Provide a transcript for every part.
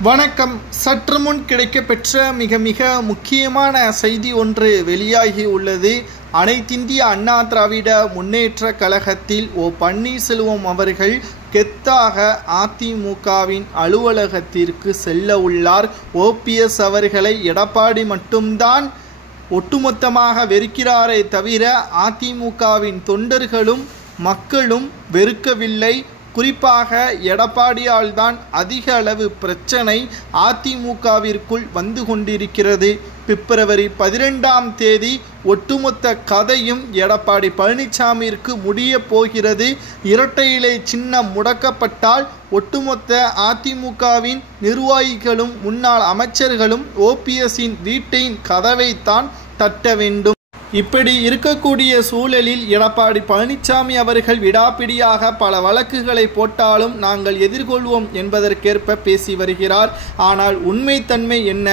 வணக்கம். சற்று முன் கிடைக்கப்பெற்ற மிக மிக முக்கியமான செய்தி ஒன்று வெளியாகி உள்ளது. அனைத்திந்திய அண்ணா திராவிட முன்னேற்ற கழகத்தில் பன்னீர்செல்வம் அவர்கள் கெத்தாக அதிமுகவின் அலுவலகத்திற்கு செல்ல உள்ளார். ஓபிஎஸ் அவர்களை எடப்பாடி மட்டும்தான் ஒட்டுமொத்தமாக வெறுக்கிறாரே தவிர அதிமுகவின் தொண்டர்களும் மக்களும் வெறுக்கவில்லை. குறிப்பாக எடப்பாடியால் தான் அதிக அளவு பிரச்சனை அதிமுகவிற்குள் வந்து கொண்டிருக்கிறது. பிப்ரவரி 12ஆம் தேதி ஒட்டுமொத்த கதையும் எடப்பாடி பழனிசாமிற்கு முடிய போகிறது. இரட்டை இலை சின்னம் முடக்கப்பட்டால் ஒட்டுமொத்த அதிமுகவின் நிர்வாகிகளும் முன்னாள் அமைச்சர்களும் ஓபிஎஸ்ஸின் வீட்டின் கதவைத்தான் தட்ட வேண்டும். இப்படி இருக்கக்கூடிய சூழலில் எடப்பாடி பழனிசாமி அவர்கள் விடாப்பிடியாக பல வழக்குகளை போட்டாலும் நாங்கள் எதிர்கொள்வோம் என்பதற்கேற்ப பேசி வருகிறார். ஆனால் உண்மைத்தன்மை என்ன?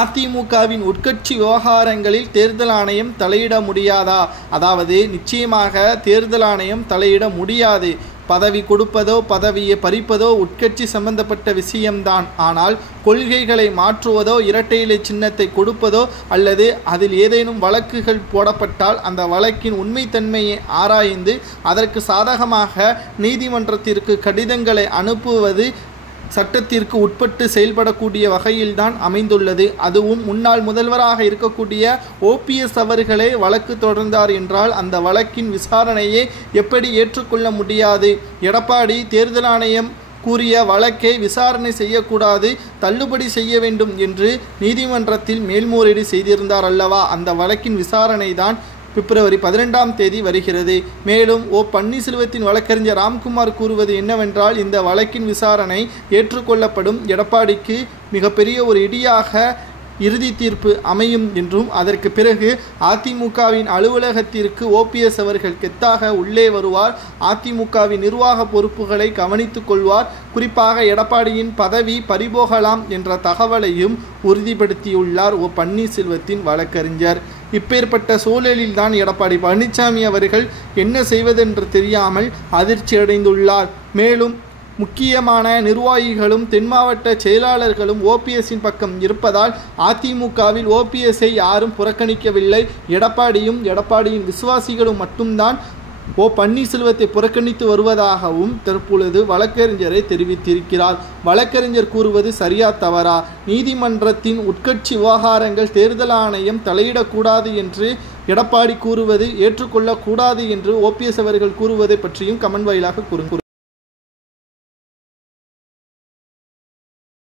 அதிமுகவின் உட்கட்சி விவகாரங்களில் தேர்தல் ஆணையம் தலையிட முடியாதா? அதாவது நிச்சயமாக தேர்தல் ஆணையம் தலையிட முடியாது. பதவி கொடுப்பதோ பதவியை பறிப்பதோ உட்கட்சி சம்பந்தப்பட்ட விஷயம்தான். ஆனால் கொள்கைகளை மாற்றுவதோ இரட்டை இலை சின்னத்தை கொடுப்பதோ அல்லது அதில் ஏதேனும் வழக்குகள் போடப்பட்டால் அந்த வழக்கின் உண்மைத்தன்மையை ஆராய்ந்து அதற்கு சாதகமாக நீதிமன்றத்திற்கு கடிதங்களை அனுப்புவது சட்டத்திற்கு உட்பட்டு செயல்படக்கூடிய வகையில்தான் அமைந்துள்ளது. அதுவும் முன்னாள் முதல்வராக இருக்கக்கூடிய ஓபிஎஸ் அவர்களே வழக்கு தொடர்ந்தார் என்றால் அந்த வழக்கின் விசாரணையை எப்படி ஏற்றுக்கொள்ள முடியாது? எடப்பாடி தேர்தல் ஆணையம் கூறிய வழக்கை விசாரணை செய்யக்கூடாது, தள்ளுபடி செய்ய வேண்டும் என்று நீதிமன்றத்தில் மேல்முறையீடு செய்திருந்தார் அல்லவா? அந்த வழக்கின் விசாரணை தான் பிப்ரவரி 12ஆம் தேதி வருகிறது. மேலும் பன்னீர்செல்வத்தின் வழக்கறிஞர் ராம்குமார் கூறுவது என்னவென்றால், இந்த வழக்கின் விசாரணை ஏற்றுக்கொள்ளப்படும், எடப்பாடிக்கு மிகப்பெரிய ஒரு இடியாக இறுதி தீர்ப்பு அமையும் என்றும் அதற்கு பிறகு அதிமுகவின் அலுவலகத்திற்கு ஓபிஎஸ் அவர்கள் கெத்தாக உள்ளே வருவார். அதிமுகவின் நிர்வாக பொறுப்புகளை கவனித்துக் கொள்வார். குறிப்பாக எடப்பாடியின் பதவி பறிபோகலாம் என்ற தகவலையும் உறுதிப்படுத்தியுள்ளார் பன்னீர்செல்வத்தின் வழக்கறிஞர். இப்பேற்பட்ட சூழலில்தான் எடப்பாடி பழனிசாமி அவர்கள் என்ன செய்வதென்று தெரியாமல் அதிர்ச்சி அடைந்துள்ளார். மேலும் முக்கியமான நிர்வாகிகளும் தென் மாவட்ட செயலாளர்களும் ஓபிஎஸ்ஸின் பக்கம் இருப்பதால் அதிமுகவில் ஓபிஎஸ்ஸை யாரும் புறக்கணிக்கவில்லை. எடப்பாடியும் எடப்பாடியின் விசுவாசிகளும் மட்டும்தான் பன்னீர்செல்வத்தை புறக்கணித்து வருவதாகவும் தற்பொழுது வழக்கறிஞரை தெரிவித்திருக்கிறார். வழக்கறிஞர் கூறுவது சரியா தவறா? நீதிமன்றத்தின் உட்கட்சி விவகாரங்கள் தேர்தல் ஆணையம் தலையிடக்கூடாது என்று எடப்பாடி கூறுவது ஏற்றுக்கொள்ளக்கூடாது என்று ஓபிஎஸ் அவர்கள் கூறுவதை பற்றியும் கமெண்ட் வாயிலாக கூறுகிறார்.